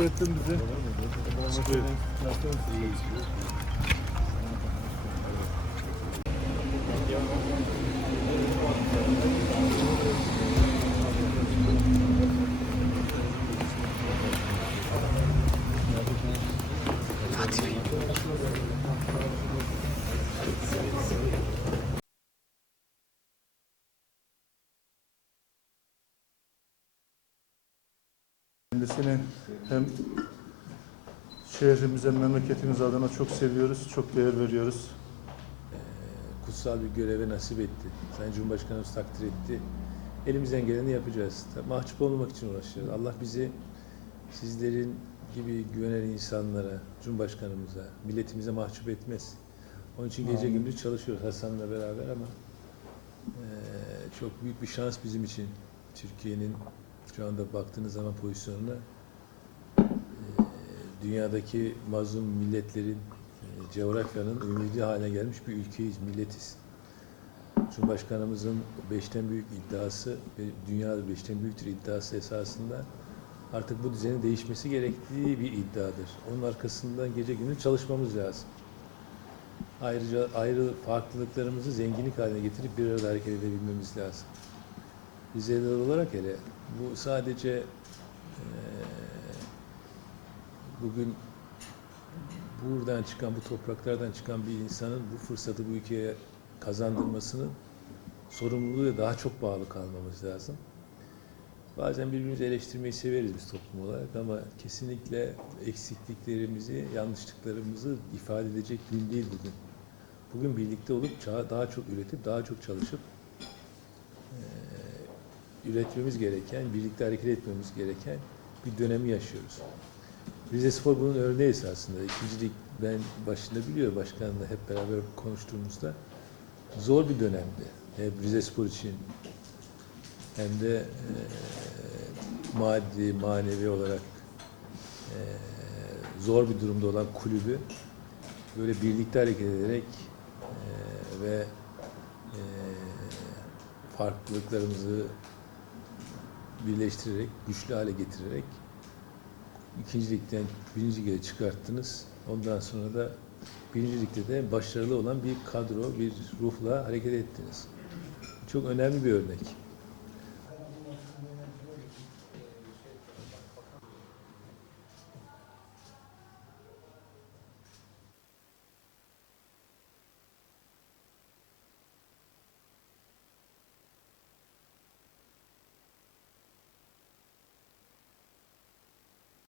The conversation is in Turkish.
mutlu ettin bizi. Buyurun. Kendisini hem şehrimize, memleketimiz adına çok seviyoruz, çok değer veriyoruz. kutsal bir göreve nasip etti. Sayın Cumhurbaşkanımız takdir etti. Elimizden geleni yapacağız. Mahcup olmamak için uğraşacağız. Allah bizi sizlerin gibi güvenen insanlara, Cumhurbaşkanımıza, milletimize mahcup etmez. Onun için gece Amin. gündüz çalışıyoruz Hasan'la beraber ama eee, çok büyük bir şans bizim için. Türkiye'nin şu anda baktığınız zaman pozisyonuna dünyadaki mazlum milletlerin coğrafyanın ümidi haline gelmiş bir ülkeyiz, milletiz. Cumhurbaşkanımızın beşten büyük iddiası ve dünyada beşten büyüktür iddiası esasında artık bu düzenin değişmesi gerektiği bir iddiadır. Onun arkasından gece gündüz çalışmamız lazım. Ayrıca ayrı farklılıklarımızı zenginlik haline getirip bir arada hareket edebilmemiz lazım. Rizeler olarak hele bu sadece eee, bugün buradan çıkan, bu topraklardan çıkan bir insanın bu fırsatı bu ülkeye kazandırmasının sorumluluğuyla daha çok bağlı kalmamız lazım. Bazen birbirimizi eleştirmeyi severiz biz toplum olarak ama kesinlikle eksikliklerimizi, yanlışlıklarımızı ifade edecek gün değil bugün. Bugün birlikte olup daha çok üretip, daha çok çalışıp üretmemiz gereken, birlikte hareket etmemiz gereken bir dönemi yaşıyoruz. Rize Spor bunun örneği esasında. İkincilik ben başında biliyor başkanla hep beraber konuştuğumuzda zor bir dönemdi. Hem Rize Spor için hem de e, maddi, manevi olarak e, zor bir durumda olan kulübü böyle birlikte hareket ederek e, ve e, farklılıklarımızı birleştirerek, güçlü hale getirerek ikinci ligden birinci lige çıkarttınız. Ondan sonra da birinci ligde de başarılı olan bir kadro, bir ruhla hareket ettiniz. Çok önemli bir örnek.